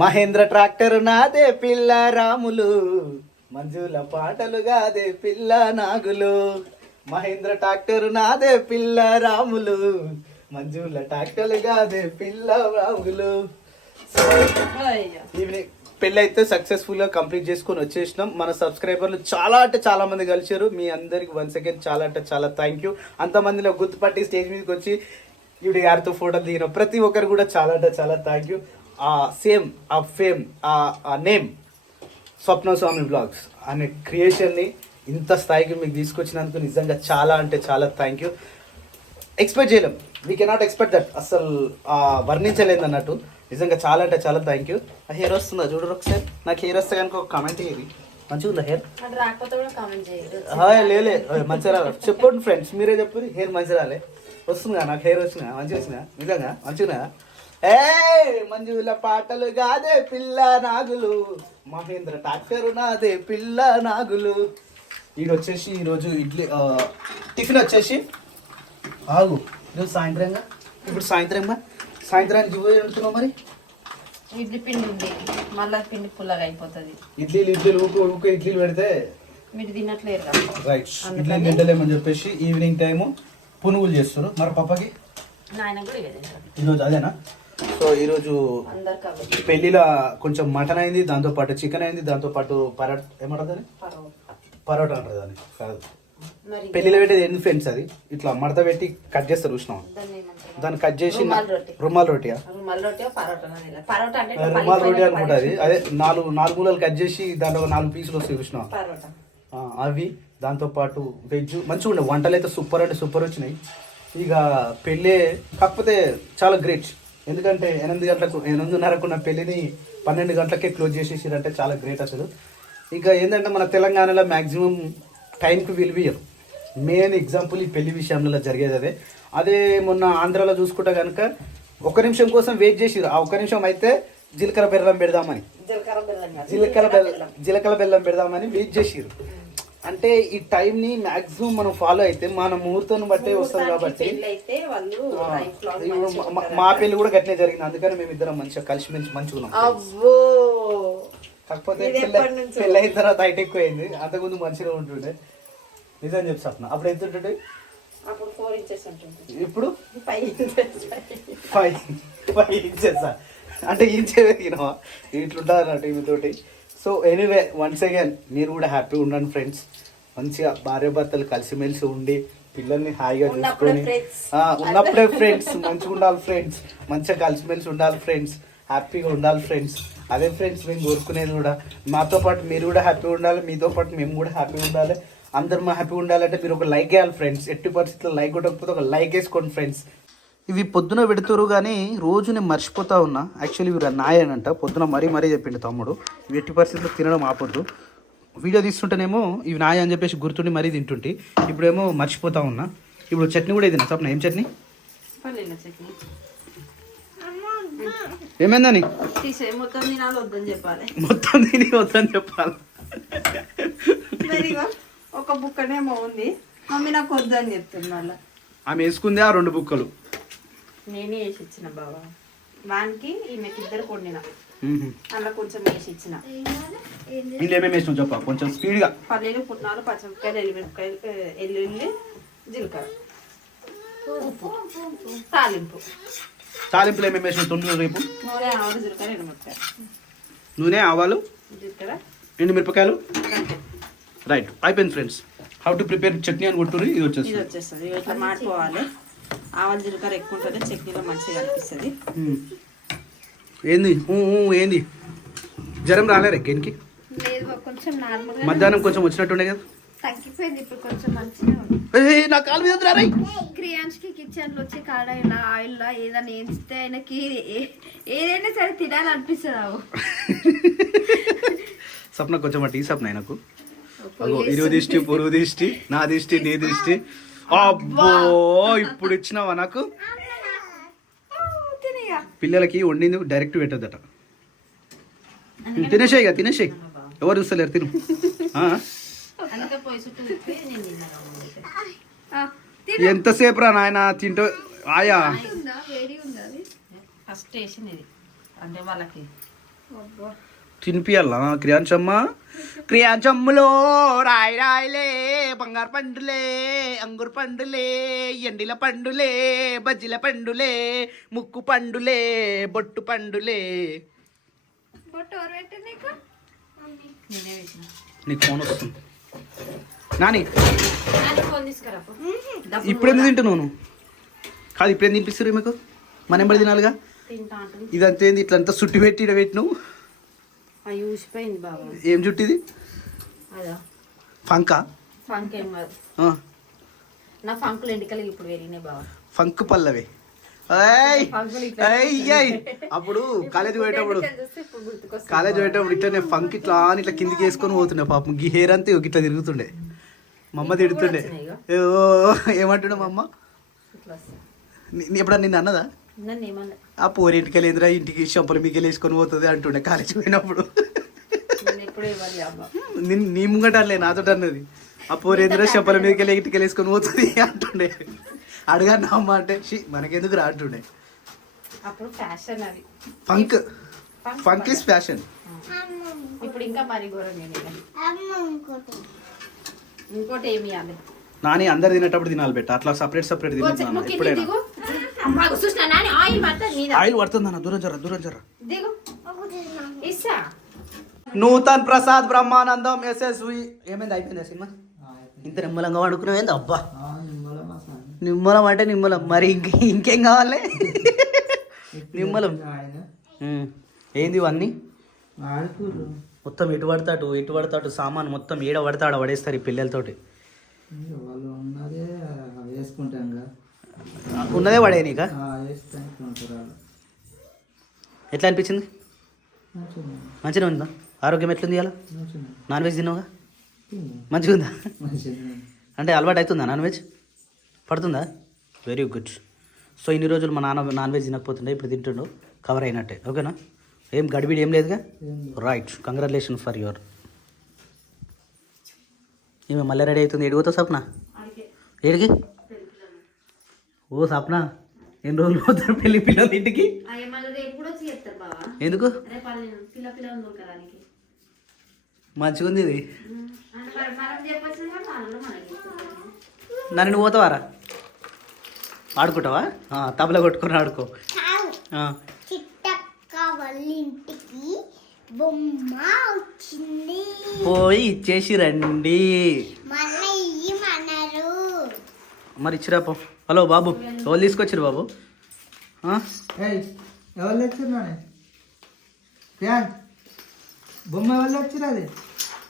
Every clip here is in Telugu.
మహేంద్ర ట్రాక్టర్ నాదే పిల్ల రాములు, మంజుల పాటలు గాదే పిల్ల నాగులు. మహేంద్ర ట్రాక్టర్ నాదే పిల్ల రాములు, మంజుల ట్రాక్టర్లు గాదే పిల్ల రాములు. ఈవినింగ్ పెళ్ళి అయితే సక్సెస్ఫుల్ గా కంప్లీట్ చేసుకొని వచ్చేసినాం. మన సబ్స్క్రైబర్లు చాలా అంటే చాలా మంది కలిసారు. మీ అందరికి వన్స్ అగైన్ చాలా అంటే చాలా థ్యాంక్ యూ. అంతమందిలో గుర్తుపట్టి స్టేజ్ మీదకి వచ్చి ఈవిడ గారితో ఫోటోలు దిగిన ప్రతి ఒక్కరు కూడా చాలా అంటే చాలా థ్యాంక్ యూ. ఆ సేమ్ ఆ ఫేమ్ ఆ నేమ్ స్వప్న స్వామి బ్లాగ్స్ అనే క్రియేషన్ని ఇంత స్థాయికి మీకు తీసుకొచ్చినందుకు నిజంగా చాలా అంటే చాలా థ్యాంక్ యూ. ఎక్స్పెక్ట్ చేయలేం, వీ కెనాట్ ఎక్స్పెక్ట్ దట్, అసలు వర్ణించలేదు అన్నట్టు. నిజంగా చాలా అంటే చాలా థ్యాంక్ యూ. ఆ హెయిర్ వస్తుందా చూడరు ఒకసారి. నాకు హెయిర్ వస్తే కనుక ఒక కామెంట్ అయ్యేది, మంచిగా ఉందా హెయిర్? లేలే మంచిగా రాలే. చెప్పండి ఫ్రెండ్స్, మీరే చెప్పండి. హెయిర్ మంచిగా రాలే, వస్తుందా? నాకు హెయిర్ వచ్చినా మంచిగా వచ్చినా నిజంగా మంచిగా. ఏ మంజుల పాటలు గాదే పిల్ల నాగులు, మహేంద్ర ట్రాక్టర్ నాదే పిల్ల నాగులు. వచ్చేసి ఈరోజు ఇడ్లీ టిఫిన్ వచ్చేసి ఆగు ఈరోజు సాయంత్రంగా. ఇప్పుడు సాయంత్రానికి వెళ్తున్నావు మరి. ఇడ్లీ పిండి ఉంది, మళ్ళీ పిండి పుల్లగా అయిపోతుంది. ఇడ్లీలు ఊకే ఇడ్లీలు పెడితే మీరు తినట్లేరు. రైట్, ఇడ్లీ తింటలేమని చెప్పేసి ఈవినింగ్ టైము పునుగులు చేస్తారు. మరి పప్పకి ఈరోజు అదేనా? సో ఈరోజు పెళ్లిలో కొంచెం మటన్ అయింది, దాంతోపాటు చికెన్ అయింది, దాంతోపాటు ఏమంటుంది పరోటా అంటారు దాన్ని కాదు. పెళ్లిలో పెట్టేది ఎన్ని ఫ్రెండ్స్ అది ఇట్లా మడత పెట్టి కట్ చేస్తారు చూసినాం. దాన్ని కట్ చేసి రుమాల్ రోటీయా రుమాల్ రోటీ అనుకుంటుంది. అదే నాలుగు మూలలు కట్ చేసి దాంట్లో 4 పీసులు వస్తాయి చూసినాం అవి. దాంతోపాటు వెజ్ మంచిగా ఉండే వంటలు అయితే సూపర్ అంటే సూపర్ వచ్చినాయి. ఇక పెళ్ళే కాకపోతే చాలా గ్రేట్, ఎందుకంటే 8:30కు ఉన్న పెళ్ళిని 12 గంటలకే క్లోజ్ చేసేసారంటే చాలా గ్రేట్ అసలు. ఇంకా ఏంటంటే మన తెలంగాణలో మ్యాక్సిమం టైంకి విలువయ్యరు. మెయిన్ ఎగ్జాంపుల్ ఈ పెళ్లి విషయంలో జరిగేది అదే. అదే మొన్న ఆంధ్రాలో చూసుకుంటే కనుక 1 నిమిషం కోసం వెయిట్ చేసిరు. ఆ 1 నిమిషం అయితే జీలకర్ర బెల్లం పెడదామని వెయిట్ చేసిరు. అంటే ఈ టైంని మ్యాక్సిమం మనం ఫాలో అయితే మన ముహూర్తం బట్టే వస్తుంది కాబట్టి. మా పెళ్లి కూడా గట్లే జరిగింది, అందుకని మేమిద్దరం మంచిగా కలిసిమెలిసి మంచిగా ఉన్నాం. కాకపోతే పెళ్ళి అయిన తర్వాత హైట్ ఎక్కువ అయింది, అంతకుముందు మంచిగా ఉంటుండే. నిజం చెప్పి సప్న అప్పుడు ఎంత ఉంటుండే? ఇప్పుడు 5 ఇంచెస్ అంటే ఇంచే పెరిగినావా? ఇట్లుంటుంది అన్నట్టు ఈమెతోటి. సో ఎనీవే వన్స్ అగైన్ మీరు కూడా హ్యాపీ ఉండండి ఫ్రెండ్స్. మంచిగా భార్యాభర్తలు కలిసిమెలిసి ఉండి పిల్లల్ని హాయిగా చూసుకొని ఉన్నప్పుడే ఫ్రెండ్స్ మంచిగా ఉండాలి ఫ్రెండ్స్, మంచిగా కలిసిమెలిసి ఉండాలి ఫ్రెండ్స్, హ్యాపీగా ఉండాలి ఫ్రెండ్స్. అదే ఫ్రెండ్స్ మేము కోరుకునేది కూడా. మాతో పాటు మీరు కూడా హ్యాపీగా ఉండాలి, మీతో పాటు మేము కూడా హ్యాపీగా ఉండాలి. అందరూ మా హ్యాపీగా ఉండాలంటే మీరు ఒక లైక్ వేయాలి ఫ్రెండ్స్. ఎట్టి పరిస్థితుల్లో లైక్ కొట్టకపోతే ఒక లైక్ వేసుకోండి ఫ్రెండ్స్. ఇవి పొద్దున పెడుతురు కానీ రోజు నేను మర్చిపోతా ఉన్నా. యాక్చువల్లీ ఇవి నాయనంట, పొద్దున మరీ చెప్పిండు తమ్ముడు. ఇవి ఎట్టి పరిస్థితుల్లో తినడం ఆపొద్దు. వీడియో తీస్తుంటేనేమో ఇవి నాయ అని చెప్పేసి గుర్తుండి మరీ తింటుంటే, ఇప్పుడేమో మర్చిపోతా ఉన్నా. ఇప్పుడు చట్నీ కూడా ఇది సప్న. ఏం చట్నీ? ఏమైందని మొత్తం తిని వద్దని చెప్పాలి. ఒక బుక్కనేమో ఉంది, మమ్మీ నాకు వద్దు అని చెప్తుంది. మళ్ళీ ఆమె వేసుకుంది ఆ 2 బుక్కలు, నేనే వేసి ఇచ్చిన బాబా. వానికి ఈమెకి 2 కొన్నిన అలా కొంచెం వేసి ఇచ్చిన. ఇంట్లో ఏమేమి వేసినావు చెప్పా కొంచెం స్పీడ్గా. పల్లీలు, పుట్నాలు, పచ్చిమిరపకాయలు, ఎల్లిమిరపకాయలు, ఎల్లుల్లి, జీలకర్ర, ఉప్పు, తాలింపులు ఏమేమి వేసినావు? తొందరగా రేపు నూనె, ఆవాలు, జీలకర్ర, ఎండుమిరపకాయలు. నూనె, ఆవాలు, జీలకర్ర, ఎండుమిరపకాయలు. రైట్, అయిపోయింది friends. How to prepare chutney అని కొట్టుర్రి. ఇది వచ్చేస్తుంది. ఇట్లా మాడిపోవాలి. ఆవాలు, జీలకర్ర ఎక్కువ ఉంటుంది, చట్నీలో మంచిగా అనిపిస్తుంది. ఏంది జ్వరం రాలేరు ఎక్కడికి? మధ్యాహ్నం కొంచెం వచ్చినట్టుండే కదా, తగ్గిపోయింది ఇప్పుడు కొంచెం మంచిగా. నా కాలు మీద రాయి. క్రియాన్స్కి కిచెన్ లో వచ్చి కడాయిలా ఆయిల్ ఏదైనా వేస్తే ఆయనకి ఏదైనా సరే తినాలనిపిస్తుంది. సప్న కొంచెం టీ సప్న ఆయనకు. ఇరువు దిష్టి, పొరుగు దిష్టి, నా దిష్టి, నీ దిష్టి. అబ్బో ఇప్పుడు ఇచ్చినావా నాకు? పిల్లలకి వండింది డైరెక్ట్ పెట్టద్దట. తినేసేయి ఇక, తినేసేయి. ఎవరు చూస్తలేరు, తిను. ఎంతసేపు రా నాయన తింటూ ఆయా. ఫస్ట్ వేసింది ఇది అంటే వాళ్ళకి తినిపియాలా క్రియాంశమ్మ? క్రియాంశమ్ములో రాయి రాయిలే బంగారు పండులే అంగురు పండులే ఎండిల పండులే బజ్జిల పండులే ముక్కు పండులే బొట్టు పండులే. నేనే వేసిన. నీకు ఫోన్ వస్తుంది నాని. ఫోన్ తీసుకురా. ఇప్పుడు ఎందుకు తింటున్నావు నువ్వు? కాదు ఇప్పుడు ఎందుకు తినిపిస్తారు మీకు? మన ఎంబడి తినాలిగా. తింటా అంటుంది. ఇదంతా ఏంది ఇట్లంతా చుట్టి పెట్టి ఇడ పెట్టినావు? అవి ఊసిపోయింది బాబా. ఏం చుట్టిది? అదా ఫంకా? ఫంక్ ఏం కాదు. నా ఫంకులు ఎండికలు ఇప్పుడు పెరిగినాయి బాబా. ఫంక్ పల్లవి. అప్పుడు కాలేజ్ పోయేటప్పుడు ఇట్లా ఫంక్ ఇట్లా అని ఇట్లా కిందికి వేసుకొని పోతుండే పాపం. గీ హెయిర్ అంతా ఇట్లా తిరుగుతుండే. మా అమ్మ తిడుతుండే. ఏమంటుండే మా అమ్మ? ఎప్పుడన్నా నిన్ను అన్నదా? ఆ పోరి ఇంటికి వెళ్ళేదిరా ఇంటికి చెంపలు మీకు వేసుకొని పోతుంది అంటుండే కాలేజ్ పోయినప్పుడు. నీ ముంగటలే నాతో అన్నది. ఆ పోరి ఎదురా చెంపల మీదకి వెళ్ళి ఇంటికి వేసుకొని పోతుంది అంటుండే. అడగా నా అమ్మ అంటే మనకెందుకు రా అంటుండే. Funk funk is fashion. ఇప్పుడు ఇంకా మరి ఇంకోటి ఏమి నాని అందరు తినేటప్పుడు తినాలి బెట్ట. అట్లా సపరేట్ సపరేట్ తినాలి ఎప్పుడైనా. ఆయిల్ పడుతుంది అన్న. దూరం జర దూరం జర. నూతన్ ప్రసాద్ బ్రహ్మానందం ఎస్ఎస్వి. ఏమైంది? అయిపోయిందా సినిమా? ఇంత నిమ్మలంగా పడుకున్నావు ఏంది? అబ్బా నిమ్మలం అంటే నిమ్మలం. మరి ఇంకేం కావాలి? నిమ్మలం ఏంది ఇవన్నీ? మొత్తం ఎటు పడతాడు సామాన్ మొత్తం ఏడ పడతాడు పడేస్తారు ఈ పిల్లలతోటి. ఉన్నదే పడే నీకా? ఎట్లా అనిపించింది? మంచిగా ఉందా? ఆరోగ్యం ఎట్లుంది? అలా నాన్ వెజ్ తిన్నావుగా? మంచిగా ఉందా? అంటే అలవాటు అవుతుందా? నాన్ వెజ్ పడుతుందా? Very good. సో ఇన్ని రోజులు మా నాన్న నాన్ వెజ్ తినకపోతుండే, ఇప్పుడు తింటుండు, కవర్ అయినట్టే. ఓకేనా? ఏం గడిబిడి ఏం లేదుగా? రైట్. Congratulation for your. ఏమో మళ్ళీ రెడీ అవుతుంది. ఏడిపోతావు సప్న? ఏడికి? ఓ సప్న ఎన్ని రోజులు పోతారు పెళ్లి పిల్లల ఇంటికి? ఎందుకు? మంచిగా ఉంది ఇది. నన్ను పోతావారా? ఆడుకుంటావా? తబలా కొట్టుకొని ఆడుకో. పోయి ఇచ్చేసి రండి. మరి ఇచ్చిరాపో. హలో బాబు, ఎవరు తీసుకొచ్చారు బాబు? ఎవరు తెచ్చారు? బొమ్మ ఎవరు తెచ్చారు? అది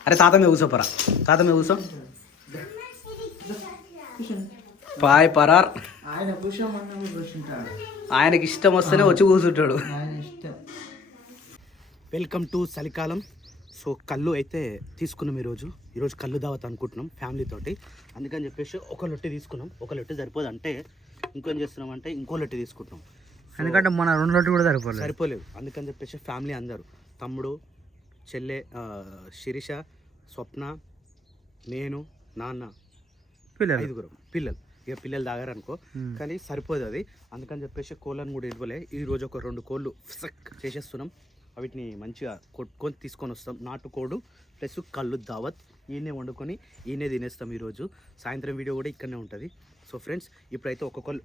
అరే తాత మీద కూర్చోపరా. తాత మీద కూర్చో. పాయ్ పరార్. ఆయన కూర్చుంటాడు. ఆయనకి ఇష్టం వస్తేనే వచ్చి కూర్చుంటాడు. ఆయన ఇష్టం. వెల్కమ్ టు చలికాలం. సో కళ్ళు అయితే తీసుకున్నాం ఈరోజు కళ్ళు దావత్ అనుకుంటున్నాం ఫ్యామిలీ తోటి. అందుకని చెప్పేసి ఒక లొట్టి తీసుకున్నాం. ఒక లొట్టి సరిపోదు అంటే ఇంకేం చేస్తున్నాం అంటే ఇంకో లొట్టి తీసుకుంటున్నాం. ఎందుకంటే మన 2 లొట్టి కూడా సరిపోలేదు. అందుకని చెప్పేసి ఫ్యామిలీ అందరూ, తమ్ముడు, చెల్లె, శిరీష, స్వప్న, నేను, నాన్న, 5 పిల్లలు. ఇక పిల్లలు తాగారనుకో, కానీ సరిపోదు అది. అందుకని చెప్పేసి కోళ్ళను కూడా ఇవ్వలే. ఈరోజు ఒక 2 కోళ్ళు చేసేస్తున్నాం. వీటిని మంచిగా కొట్టుకొని తీసుకొని వస్తాం. నాటుకోడు ప్లస్ కళ్ళు దావత్ ఈయనే వండుకొని ఈయనే తినేస్తాం ఈరోజు. సాయంత్రం వీడియో కూడా ఇక్కడనే ఉంటుంది. సో ఫ్రెండ్స్, ఇప్పుడైతే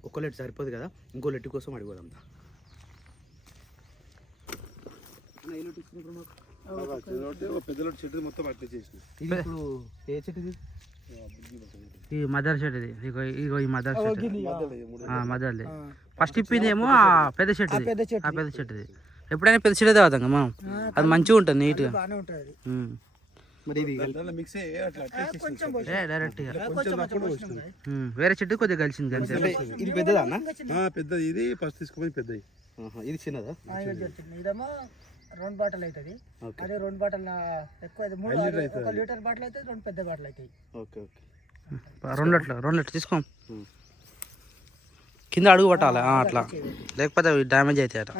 ఒక లెట్ సరిపోదు కదా, ఇంకో లెట్ కోసం అడిగిపోదాం. చెట్టు మొత్తం అట్లా చేసిన. ఇప్పుడు ఏ చెట్టు? ఈ మదర్ చెట్టు ఇది. ఇగో ఈ మదర్ చెట్టు. మదర్ది ఫస్ట్ ఇప్పిందేమో ఆ పెద్ద చెట్టు. ఆ పెద్ద చెట్టుది. ఎప్పుడైనా పెద్ద చెట్టు తాగుతాం మనం. అది మంచిగా ఉంటుంది, నీట్గా. డైరెక్ట్ వేరే చెట్టు కొద్దిగా కలిసింది అంతే. ఇది పెద్దదా అన్న? పెద్దది. ఇది ఫస్ట్ తీసుకుపోయి పెద్దది. ఇది చిన్నదా? ఇదేమో 2 బాటలు అవుతుంది. అదే 2 బాటలు ఎక్కువ, 1 లీటర్ బాటలు అయితే 2 పెద్ద బాటలు అవుతాయి. Okay okay. 2 లీటర్ తీసుకో. కింద అడుగు పట్టాలి అట్లా, లేకపోతే డ్యామేజ్ అవుతాయి అట.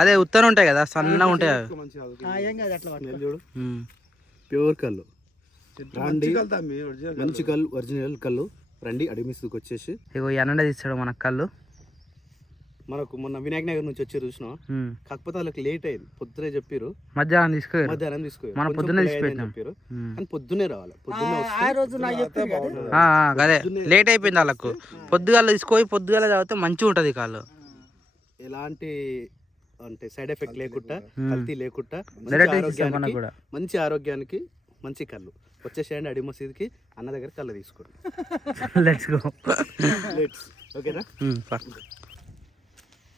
అదే ఉత్తరం ఉంటాయి కదా, సన్నగా ఉంటాయి అవి. ప్యూర్ కళ్ళు మంచి కళ్ళు, ఒరిజినల్ కళ్ళు రండి. అడిగి మిస్కి వచ్చేసి ఇగో అన్న తీస్తాడు మనకు కళ్ళు. మనకు మొన్న వినాయక నగర్ నుంచి వచ్చి చూసినాం. కాకపోతే వాళ్ళకి లేట్ అయింది, పొద్దునే చెప్పారు మధ్యాహ్నం తీసుకోరు, మధ్యాహ్నం తీసుకోరు, మనం పొద్దున్నే చెప్పారు కానీ పొద్దున్నే రావాలి. పొద్దున్నే ఆ రోజు నాకు చెప్పారు కదా, అదే లేట్ అయిపోయింది వాళ్ళకు. పొద్దుగాల తీసుకొని పొద్దుగాల తాగితే మంచిగా ఉంటుంది కాళ్ళు, ఎలాంటి అంటే సైడ్ ఎఫెక్ట్ లేకుండా, కల్తీ లేకుండా, మంచి ఆరోగ్యానికి మంచి కళ్ళు. వచ్చేసేయండి అడి మసీద్కి, అన్న దగ్గర కళ్ళు తీసుకోండి. Let's go. ఓకేనా?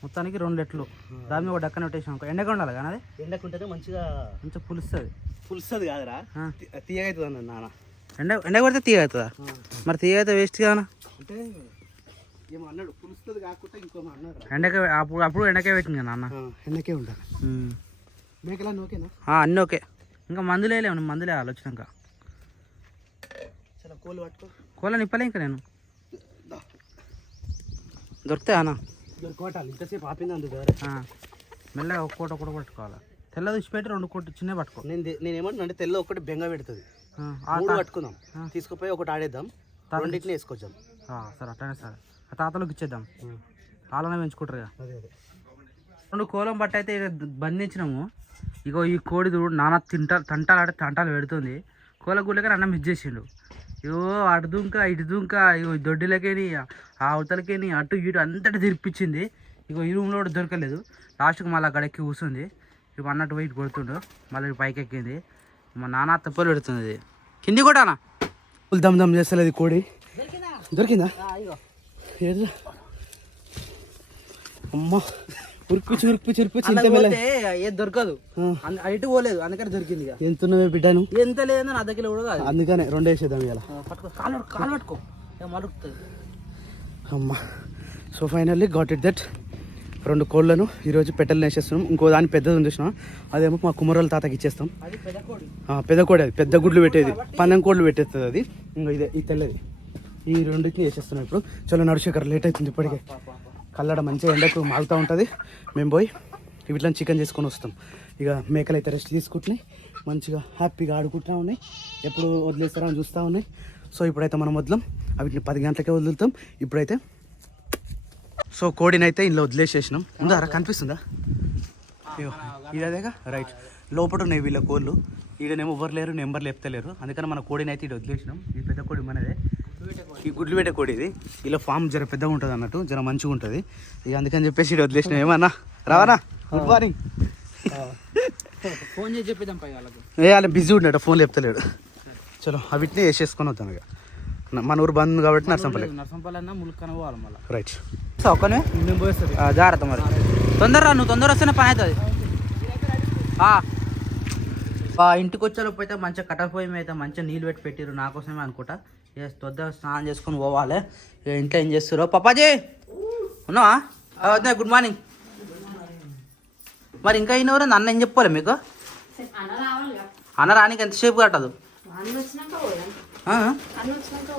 మొత్తానికి 2 ఎట్లు దాని మీద డక్కన పెట్టేసాం. ఎండగా ఉండాలి కానీ అది ఎండకుంటేనే మంచిగా పులుస్తుంది కాదురా, తీయగా అవుతుంది అన్న నాన్న. ఎండ కొడితే తీగ అవుతుందా? మరి తీగ అయితే వేస్ట్ కానా అంటే ఏమో అన్నాడు, పులుస్తుంది కాకుండా ఇంకో అన్నాడు. ఎండకే అప్పుడు ఎండకే పెట్టింది కదా అన్న. ఎండకే ఉండాలి. మేకలన్నీ ఓకేనా? అన్నీ ఓకే. ఇంకా మందులు వేయలేము, మందులు వేయాలి వచ్చినాక. చాలా కోళ్ళు పట్టుకో, కోళ్ళ నిప్పలే ఇంకా నేను దొరుకుతాయి అన్న. దొరకటాలి ఇంతసేపు ఆపింది అందుకు. మెల్లగా ఒక కోట పట్టుకోవాలి. తెల్ల తీసిపెట్టి 2 కోట్లు చిన్న పట్టుకో. నేను ఏమంటున్నా అంటే తెల్ల ఒకటి బెంగ పెడుతుంది, 3 పట్టుకుందాం, తీసుకుపోయి ఒకటి ఆడేద్దాం, రెండింటిని వేసుకొచ్చాం. సరే అట్లనే సరే, ఆ తాతలోకి ఇచ్చేద్దాం, వాళ్ళనే పెంచుకుంటారు కదా. అదే అదే 2 కోలం బట్టి అయితే బంధించినాము. ఇగో ఈ కోడి నాన్న తంటాలు పెడుతుంది. కోల గుళ్ళకి అన్నం మిస్ చేసిండు. ఇగో అటు దుంక ఇటు దుంక, ఇగో దొడ్డిలకేని ఆ అవతలకేని అటు ఇటు అంతటి తిరిపించింది. ఇగో ఈ రూమ్లో కూడా దొరకలేదు. లాస్ట్కి మళ్ళీ గడెక్కి కూర్చుంది. ఇక అన్నట్టు వెయిట్ కొడుతుండు, మళ్ళీ పైకి ఎక్కింది. మా నాన్న తప్పలు పెడుతుంది కింది కూడా అన్న. దమ్ దమ్ చేస్తలేదు కోడి. దొరికిందా? అమ్మ ఉరిపిచ్చి ఏది దొరకదు, ఇటు పోలేదు, అందుకని దొరికింది. ఎంతున్నవే బిడ్డను? ఎంత లేదని నా దగ్గర కూడా కాదు, అందుకనే 2 వేసేద్దాం ఇలా. కాలు పట్టుకో మలుపుతుంది. అమ్మ so finally got it that. 2 కోళ్ళను ఈరోజు పెట్టెలు వేసేస్తున్నాం. ఇంకో దాని పెద్దది ఉంది చూసినా, అదేమో మా కుమ్మరోళ్ళ తాతకి ఇచ్చేస్తాం. పెద్ద కోడి, అది పెద్ద గుడ్లు పెట్టేది, 12 కోళ్ళు పెట్టేస్తుంది అది. ఇంకా ఇదే ఈ తెల్లది, ఈ 2కి వేసేస్తున్నాం ఇప్పుడు. చలో నడుశేఖర్, లేట్ అవుతుంది ఇప్పటికే. కల్లడ మంచిగా ఎండకు మాగుతూ ఉంటుంది. మేము పోయి వీటిలో చికెన్ చేసుకొని వస్తాం. ఇక మేకలు అయితే రెస్ట్ తీసుకుంటున్నాయి, మంచిగా హ్యాపీగా ఆడుకుంటూ ఉన్నాయి. ఎప్పుడు వదిలేస్తారో అని చూస్తూ ఉన్నాయి. సో ఇప్పుడైతే మనం వదలం, వీటిని 10 గంటలకే వదులుతాం. ఇప్పుడైతే సో కోడిని అయితే ఇంట్లో వదిలేసేసినాం. ఉందా కనిపిస్తుందా? ఇదేగా రైట్, లోపల ఉన్నాయి వీళ్ళ కోళ్ళు. ఈడనేమో ఎవరు లేరు, నెంబర్ లేపుతలేరు. అందుకని మన కోడిని అయితే ఇటు వదిలేసినాం. ఈ పెద్ద కోడి మనదే, ఈ గుడ్లు పెట్టే కోడి ఇది. ఇలా ఫామ్ జర పెద్దగా ఉంటుంది అన్నట్టు, జర మంచిగా ఉంటుంది. ఇక అందుకని చెప్పేసి ఇటు వదిలేసినాం. ఏమన్నా రావనా? Good morning. ఫోన్ చేసి చెప్పేద్దాం పై వాళ్ళకు. వాళ్ళ బిజీ ఉన్నాడు, ఫోన్ లేపుతలేడు. చలో వీటిని వేసేసుకొని వద్దాం. ఇక మన ఊరు బంద్ కాబట్టి నర్సంపల్లి అన్న ములుక్కన పోవాలి మళ్ళీ. రైట్ ఒక్కనే నేను పోయేస్తుంది జాగ్రత్త. మరి నువ్వు తొందర వస్తేనే పని అవుతుంది. ఇంటికి వచ్చేలోపు మంచిగా కట్టపోయి అయితే మంచిగా నీళ్ళు పెట్టిరు నా కోసమే అనుకుంటా. తొందర స్నానం చేసుకొని పోవాలి. ఇక ఇంట్లో ఏం చేస్తారు? పప్పాజీ ఉన్నావా? వద్దా, గుడ్ మార్నింగ్. మరి ఇంకా అయినవరు అన్న ఏం చెప్పాలి మీకు? అన్న రానికి ఎంతసేపు కట్టదు.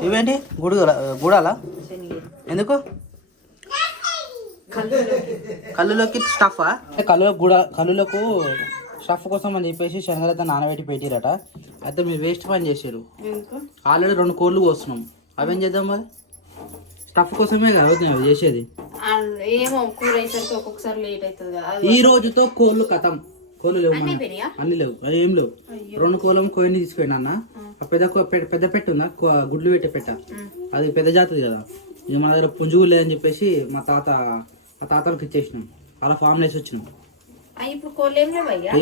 ఇవేంటి గుడాలా? ఎందుకు? కళ్ళులోకి స్టఫా? కళ్ళులకు స్టఫ్ కోసం అని చెప్పేసి శనగలు అయితే నానబెట్టి పెట్టిరట. అయితే మీరు వేస్ట్ పని చేశారు. ఆల్రెడీ 2 కోళ్ళు కోస్తున్నాం. అవేం చేద్దాం మరి? స్టఫ్ కోసమే కదా చేసేది. ఈ రోజుతో కోళ్ళు కథం. కోళ్ళు లేవు, అన్ని లేవు, ఏం లేవు. 2 కోళ్ళం కోయిని తీసుకెళ్ళి అన్న. పెద్ద పెట్ట ఉందా, గుడ్లు పెట్టే పెట్ట, అది పెద్ద జాతిది కదా. ఇక మన దగ్గర పుంజుగులు లేదని చెప్పేసి మా తాతలకు ఇచ్చేసినాం. అలా ఫామ్ వేసి వచ్చినాం.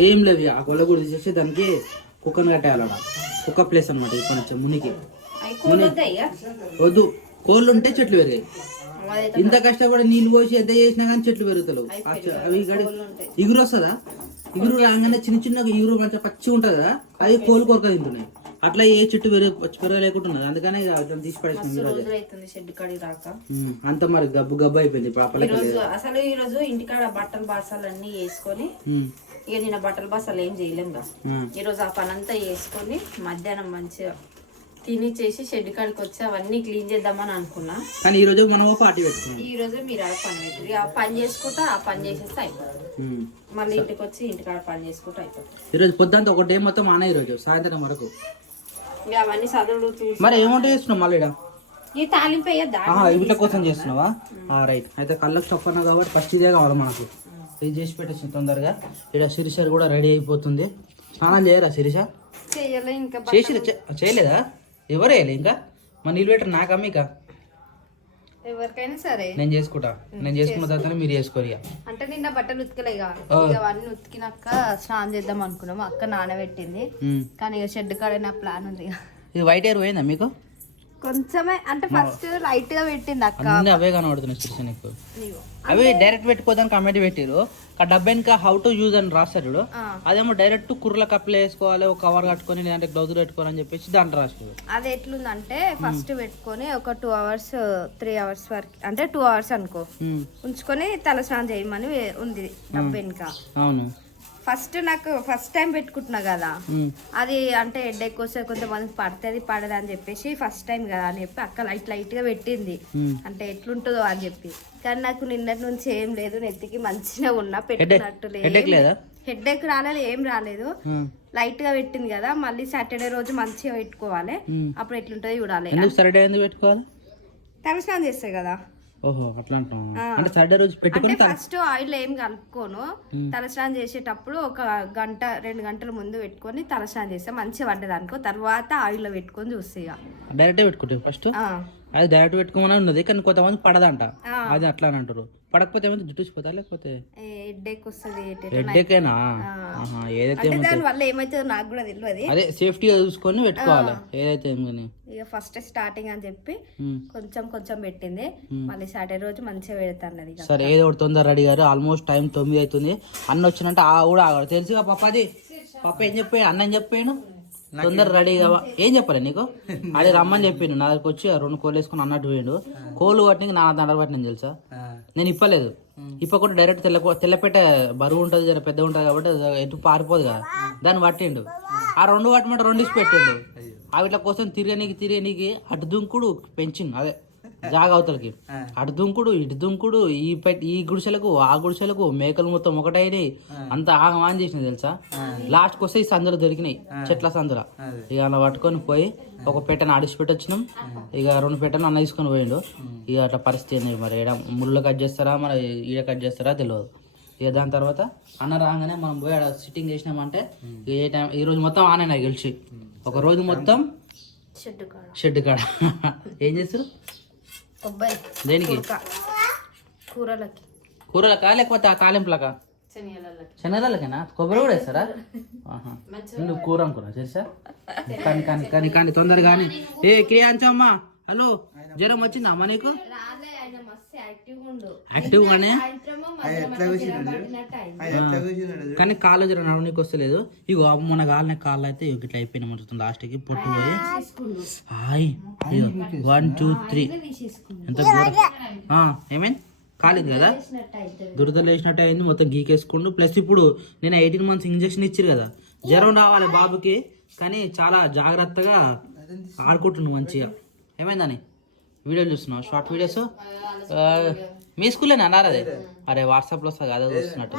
ఏం లేవు. ఆ కోళ్ళ కూడా తీసేసి దానికి కుక్కను కట్టేయాలి. కుక్క ప్లేస్ అనమాట. కొంచెం మునికి వద్దు. కోళ్ళు ఉంటే చెట్లు పెరిగాయి. ఇంత కష్టపడి నీళ్ళు పోసి ఎంత చేసినా కానీ చెట్లు పెరుగుతాయి. అవి ఇగురు వస్తుందా? ఇగురు రాగానే చిన్న ఇగురు మంచిగా పచ్చి ఉంటుంది కదా, అది కోళ్ళు కొరక తింటున్నాయి. అట్లా ఏ చెట్టు పెరగలేకుండా అందుకనే తీసి పడేసినాం. అంత మరి గబ్బు అయిపోయింది. అసలు ఈ రోజు ఇంటికాడ బట్టలు బాసాలు అన్ని వేసుకొని, ఇక నిన్న బట్టలు బాసాలు ఏం చేయలేము. ఈ రోజు ఆ పని అంతా వేసుకొని మధ్యాహ్నం మంచిగా తిని చేసి షెడ్ కాడికి వచ్చి అవన్నీ క్లీన్ చేద్దామని అనుకున్నా. కానీ ఈ రోజు మనం పార్టీ పెట్టుకున్నాం. ఈ రోజు మీరు ఆ పని పెట్టి ఆ పని చేసుకుంటా, ఆ పని చేసేస్తే అయిపోతుంది. మళ్ళీ ఇంటికి వచ్చి ఇంటికాడ పని చేసుకుంటూ అయిపోతుంది. ఈ రోజు పొద్దుంతా ఒక డే మొత్తం ఆన. ఈ రోజు సాయంత్రం వరకు అవన్నీ చదువులు మరి ఏమంటే చేస్తున్నాం మళ్ళీ ఈ తాలింపు వేయద్దా వీటి కోసం చేస్తున్నావా రైట్ అయితే కళ్ళకి చొప్పన్నా కాబట్టి ఫస్ట్ ఇదే కావాలి మనకు ఇది చేసి పెట్టేసి తొందరగా ఇక్కడ శిరీష కూడా రెడీ అయిపోతుంది స్నానం చేయరా శిరీష చెయ్యలే ఇంకా చేయలేదా ఎవరు వేయలే ఇంకా మన నీళ్ళు పెట్టరు నాకా మీకా ఎవరికైనా సరే నేను చేసుకుంటా నేను చేసుకున్న తర్వాత మీరు చేసుకోరు ఇక అంటే నిన్న బట్టలు ఉతకలే ఇక అవన్నీ ఉతికినాక స్నానం చేద్దాం అనుకున్నాము అక్క నానబెట్టింది కానీ ఇక షెడ్ కాడే నా ప్లాన్ ఉంది ఇక. ఇది వైట్ ఎయిర్ పోయిందా మీకు కొంచెమే అంటే ఫస్ట్ లైట్ గా పెట్టింది అక్క అన్నీ అవే కనబడుతున్నాయి శిరీష నీకు అవి డైరెక్ట్ పెట్టుకోదానికి కమెంట్ పెట్టారు ఆ డబ్బా ఇంకా హౌ టు యూజ్ అని రాశారు చూడు. అదేమో డైరెక్ట్ కుర్రల కప్పులు వేసుకోవాలి ఒక కవర్ కట్టుకొని లేదంటే గ్లౌజ్ పెట్టుకోవాలని చెప్పేసి దాంట్లో రాశారు. అది ఎట్లుందంటే ఫస్ట్ పెట్టుకొని ఒక 2 hours 3 hours వరకు అంటే 2 hours అనుకో ఉంచుకొని తల స్నానం చేయమని ఉంది డబ్బా వెనుక. అవును నాకు ఫస్ట్ టైం పెట్టుకుంటున్నా కదా అది అంటే హెడ్ఏక్ వస్తే కొంతమంది పడుతుంది పడదు అని చెప్పేసి ఫస్ట్ టైం కదా అని చెప్పి అక్క లైట్ గా పెట్టింది అంటే ఎట్లుంటుందో అని చెప్పి. కానీ నాకు నిన్నటి నుంచి ఏం లేదు నెత్తికి మంచిగా ఉన్నా పెట్టుకున్నట్టు హెడ్ఏక్ రాలేదు ఏం రాలేదు లైట్ గా పెట్టింది కదా. మళ్ళీ సాటర్డే రోజు మంచిగా పెట్టుకోవాలి అప్పుడు ఎట్లుంటుందో చూడాలి. తలస్నానం చేస్తాయి కదా ఓహో అట్లా అంటాం అంటే సాటర్డే రోజు పెట్టుకొని ఫస్ట్ ఆయిల్ ఏం కలుపుకోను తలస్నానం చేసేటప్పుడు ఒక 1-2 గంటల ముందు పెట్టుకొని తలస్నానం చేస్తే మంచిగా పడ్డది అనుకో తర్వాత ఆయిల్ లో పెట్టుకొని చూస్తే డైరెక్ట్ పెట్టుకుంటే ఫస్ట్ అది డైరెక్ట్ పెట్టుకోమని ఉన్నది కానీ కొంతమంది పడదంట అది అట్లా అని అంటారు. పడకపోతే ఏమైనా జుట్టుసిపోతా లేకపోతే హెడ్ఏక్ వస్తుంది హెడ్ఏకేనా ఏదైతే దానివల్ల ఏమైతుందో నాకు కూడా తెలియదు. అదే సేఫ్టీగా చూసుకొని పెట్టుకోవాలి ఏదైతే ఇక ఫస్ట్ స్టార్టింగ్ అని చెప్పి కొంచెం పెట్టింది మళ్ళీ సాటర్డే రోజు మంచిగా పెడతాన్నది. సరే ఏదో ఒకటి తొందర రెడీ గారు ఆల్మోస్ట్ టైం 9 అవుతుంది. అన్న వచ్చినంటే కూడా ఆగాడు తెలుసుగా పప్పాది పప్ప ఏం చెప్పాడు అన్న ఏం చెప్పాను తొందర రెడీ కావా ఏం చెప్పాలి నీకు అది రమ్మని చెప్పిండు నా దగ్గరకు వచ్చి 2 కోళ్ళు వేసుకుని అన్నట్టు పోయిండు. కోళ్ళు పట్టినకి నా దండలు పట్టిన తెలుసా నేను ఇప్పలేదు ఇప్పకుండా డైరెక్ట్ తెల్లపెట్ట బరువు ఉంటుంది జర పెద్ద ఉంటుంది కాబట్టి ఎటు పారిపోదు కదా దాన్ని పట్టిండు. ఆ 2 పట్టమంటే 2 ఇసి పెట్టిండు. అవిట్ల కోసం తిరగనీకి అటు దుంకుడు పెంచింగ్ అదే జాగా అవతలకి అటు దుంకుడు ఇటు దుంకుడు ఈ గుడిసెలకు ఆ గుడిసెలకు మేకలు మొత్తం ఒకటైనాయి అంత ఆగమాన్ చేసినాయి తెలుసా. లాస్ట్కి వస్తే ఈ సందులు దొరికినాయి చెట్ల సందుల ఇక అలా పట్టుకొని పోయి ఒక పెట్టను ఆడిసి పెట్టొచ్చినాం. ఇక 2 పెట్టను అన్న తీసుకొని పోయిండు. ఇక అట్లా పరిస్థితి ఏంది మరి ఈడ ముళ్ళు కట్ చేస్తారా మరి ఈడ కట్ చేస్తారా తెలియదు. ఇక దాని తర్వాత అన్న రాగానే మనం పోయి ఆడ సిట్టింగ్ చేసినామంటే ఏ టైం ఈ రోజు మొత్తం ఆనే గెలిచి ఒక రోజు మొత్తం షెడ్ కాడ ఏం చేస్తారు దేనికి కూరలకా లేకపోతే ఆ తాలింపులకా శనగలకేనా కొబ్బరి కూడా వేస్తారా నువ్వు కూర అనుకున్నా తెలుసా. కానీ తొందరగా కానీ ఏ క్రియాంచమ్మా హలో జ్వరం వచ్చిందా అమ్మా నీకు యాక్టివ్ గానే కానీ కాళ్ళు జ్వరం నడవనికి వస్తలేదు. ఇగో మన కాళ్ళు అయితే ఇట్లా అయిపోయినా మొత్తం లాస్ట్కి పొట్టు పోయి 1 2 3 ఎంత ఏమైంది కాలేదు కదా దురదలు వేసినట్టు అయింది మొత్తం గీకేసుకుంటూ. ప్లస్ ఇప్పుడు నేను 18 months ఇంజక్షన్ ఇచ్చారు కదా జ్వరం రావాలి బాబుకి కానీ చాలా జాగ్రత్తగా ఆడుకుంటుండు మంచిగా. ఏమైందని వీడియోలు చూస్తున్నావు షార్ట్ వీడియోస్ మీ స్కూల్లోనే అన్నారు అదే అరే వాట్సాప్లో వస్తుంది అదే చూస్తున్నట్టు.